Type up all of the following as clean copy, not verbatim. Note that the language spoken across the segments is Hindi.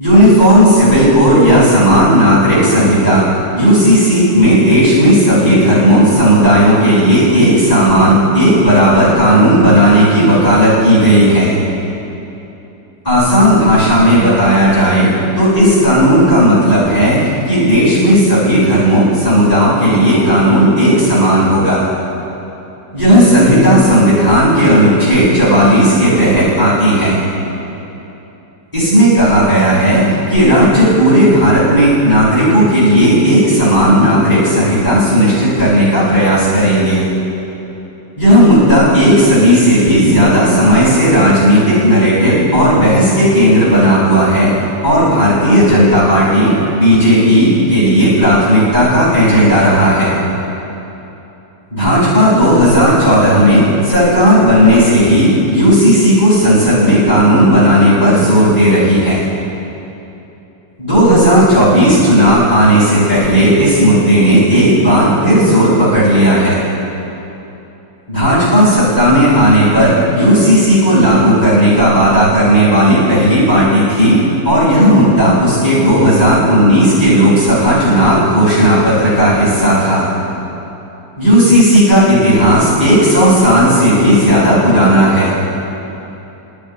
यूनिफॉर्म सिविल कोड या समान नागरिक संहिता यूसीसी में देश में सभी धर्मों समुदायों के लिए एक समान एक बराबर कानून बनाने की वकालत की गई है। आसान भाषा में बताया जाए तो इस कानून का मतलब है कि देश में सभी धर्मों समुदायों के लिए कानून एक समान होगा। यह संहिता संविधान के अनुच्छेद 44 के तहत आती है। इसमें कहा गया है कि राज्य पूरे भारत में नागरिकों के लिए एक समान नागरिक संहिता सुनिश्चित करने का प्रयास करेंगे। यह मुद्दा एक सदी से भी ज्यादा समय से राजनीतिक नैरेटिव और बहस के केंद्र बना हुआ है और भारतीय जनता पार्टी बीजेपी के लिए प्राथमिकता का एजेंडा रहा है। भाजपा 2014 में सरकार बनने से ही यूसीसी को संसद में कानून बनाने पर जोर दे रही है। 2024 चुनाव आने से पहले इस मुद्दे ने एक बार फिर जोर पकड़ लिया है। भाजपा सत्ता में आने पर यूसीसी को लागू करने का वादा करने वाली पहली पार्टी थी और यह मुद्दा उसके 2019 के लोकसभा चुनाव घोषणा पत्र का हिस्सा था। यूसीसी का इतिहास 100 साल से भी ज्यादा पुराना है।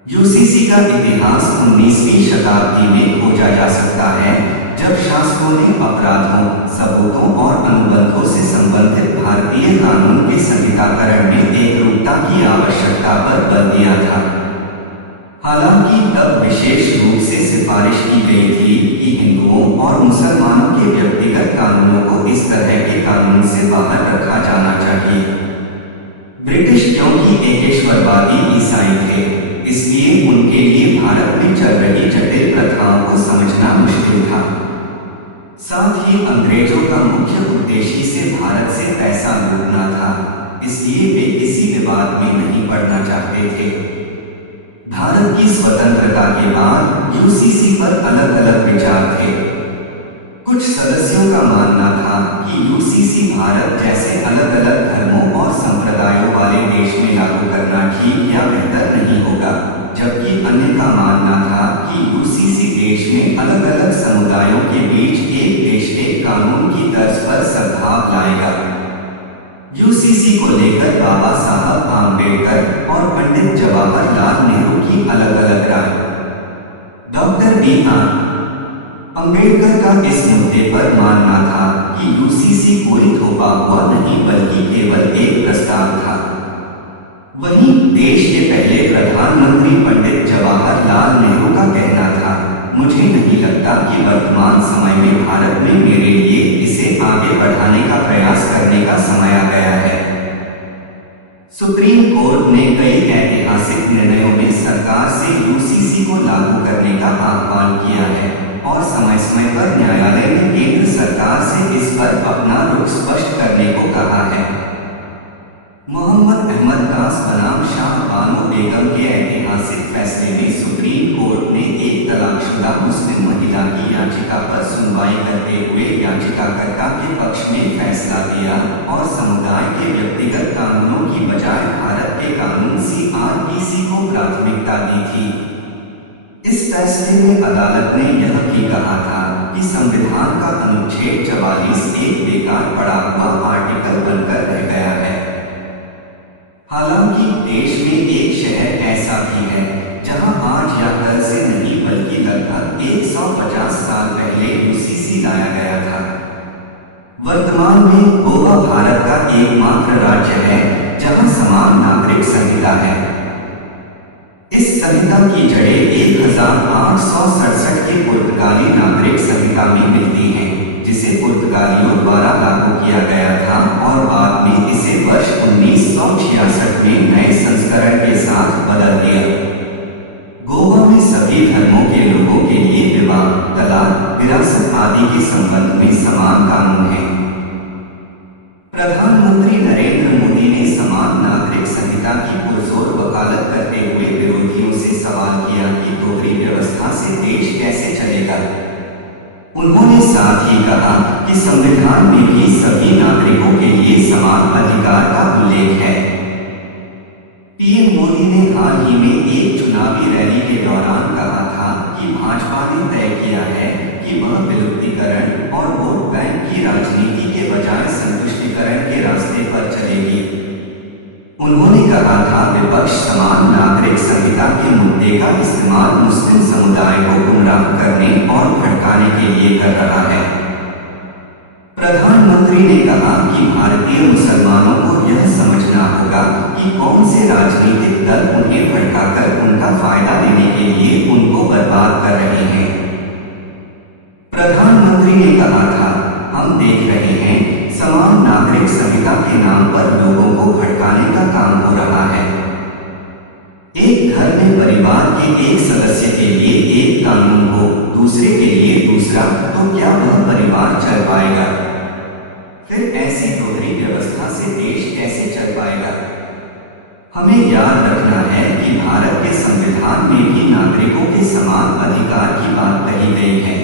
यूसीसी का इतिहास 19वीं शताब्दी में खोजा जा सकता है, जब शासकों ने अपराधों, सबूतों और अनुबंधों से संबंधित भारतीय कानून के संहिताकरण में एकरूपता की आवश्यकता पर बल दिया था। हालांकि तब विशेष रूप से सिफारिश की गई थी कि हिंदुओं और मुसलमानों के व्यक्तिगत कानूनों को इस तरह के कानून से बाहर रखा जाना चाहिए। ब्रिटिश क्योंकि एकेश्वरवादी ईसाई थे, इसलिए उनके लिए भारत में चल रही जटिल प्रथाओं को समझना मुश्किल था। साथ ही अंग्रेजों का मुख्य उद्देश्य से भारत से पैसा लूटना था, इसलिए वे किसी विवाद में नहीं पड़ना चाहते थे। भारत की स्वतंत्रता के बाद यूसीसी पर अलग अलग विचार थे। कुछ सदस्यों का मानना था कि यूसीसी भारत जैसे अलग अलग धर्मों और संप्रदायों वाले देश में लागू करना ठीक या बेहतर नहीं होगा, जबकि अन्य का मानना था कि यूसीसी देश में अलग अलग समुदायों के बीच एक देश एक कानून की तर्ज पर सद्भाव लाएगा। यूसीसी को लेकर बाबा साहब आम्बेडकर और पंडित जवाहरलाल नेहरू की अलग अलग राय। Doctor B R. अम्बेडकर का इस मुद्दे पर मानना था कि यूसीसी कोई थोपा हुआ नहीं बल्कि केवल एक प्रस्ताव था। वहीं देश के पहले प्रधानमंत्री पंडित जवाहरलाल नेहरू का कहना था, मुझे नहीं लगता कि वर्तमान समय में भारत में मेरे लिए इसे आगे बढ़ाने का प्रयास करने का समय आ गया है। सुप्रीम कोर्ट ने कई ऐतिहासिक निर्णयों में सरकार से यूसीसी को लागू करने का आह्वान किया है और समय समय पर न्यायालय ने केंद्र सरकार से इस पर अपना रुख स्पष्ट करने को कहा है। मोहम्मद अहमद दास बनाम शाह बानो बेगम के ऐतिहासिक फैसले में सुप्रीम कोर्ट ने एक तलाकशुदा मुस्लिम महिला की याचिका पर सुनवाई करते हुए याचिकाकर्ता के पक्ष में फैसला दिया और समुदाय के व्यक्तिगत कानूनों की बजाय भारत के कानून सीआरपीसी को प्राथमिकता दी थी। इस फैसले में अदालत ने यह भी कहा था कि संविधान का अनुच्छेद 44 एक बेकार पड़ा हुआ आर्टिकल बनकर रह गया है। हालांकि देश में एक शहर ऐसा भी है जहां आज या कल से नहीं बल्कि लगभग 150 साल पहले यूसीसी लाया गया था। वर्तमान में गोवा भारत का एकमात्र राज्य है जहां समान नागरिक संहिता है। इस संहिता की जड़ें 1867 के पुर्तगाली नागरिक संहिता में मिलती हैं, जिसे पुर्तगालियों द्वारा लागू किया गया था और बाद में इसे वर्ष 1966 में नए संस्करण के साथ बदल दिया। गोवा में सभी धर्मों के लोगों के लिए विवाह, तलाक, विरासत आदि के संबंध में समान कानून है। प्रधानमंत्री नरेंद्र मोदी ने समान नागरिक संहिता की पुरजोर वकालत करते हुए विरोधियों से सवाल किया कि दोहरी व्यवस्था से देश कैसे चलेगा। उन्होंने साथ ही कहा कि संविधान में भी सभी नागरिकों के लिए समान अधिकार का उल्लेख है। पीएम मोदी ने हाल ही में एक चुनावी रैली के दौरान कहा था कि भाजपा ने तय किया है कि वह विलुप्तीकरण और वोट बैंक की राजनीति के बजाय संतुष्टिकरण के रास्ते पर चलेगी। उन्होंने कहा था विपक्ष समान नागरिक संहिता के मुद्दे का इस्तेमाल मुस्लिम समुदाय को गुमराह करने और भड़काने के लिए कर रहा है। प्रधानमंत्री ने कहा कि भारतीय मुसलमानों को यह समझना होगा कि कौन से राजनीतिक दल उन्हें भड़काकर उनका फायदा लेने के लिए उनको बर्बाद कर रहे हैं। प्रधानमंत्री ने कहा था, हम देख रहे हैं समान नागरिक संहिता के नाम पर लोगों को भड़काने का काम हो रहा है। एक घर में परिवार के एक सदस्य के लिए एक कानून हो, दूसरे के लिए दूसरा, तो क्या वह परिवार चल पाएगा? फिर ऐसी दोहरी व्यवस्था से देश कैसे चल पाएगा? हमें याद रखना है कि भारत के संविधान में भी नागरिकों के समान अधिकार की बात कही गई है।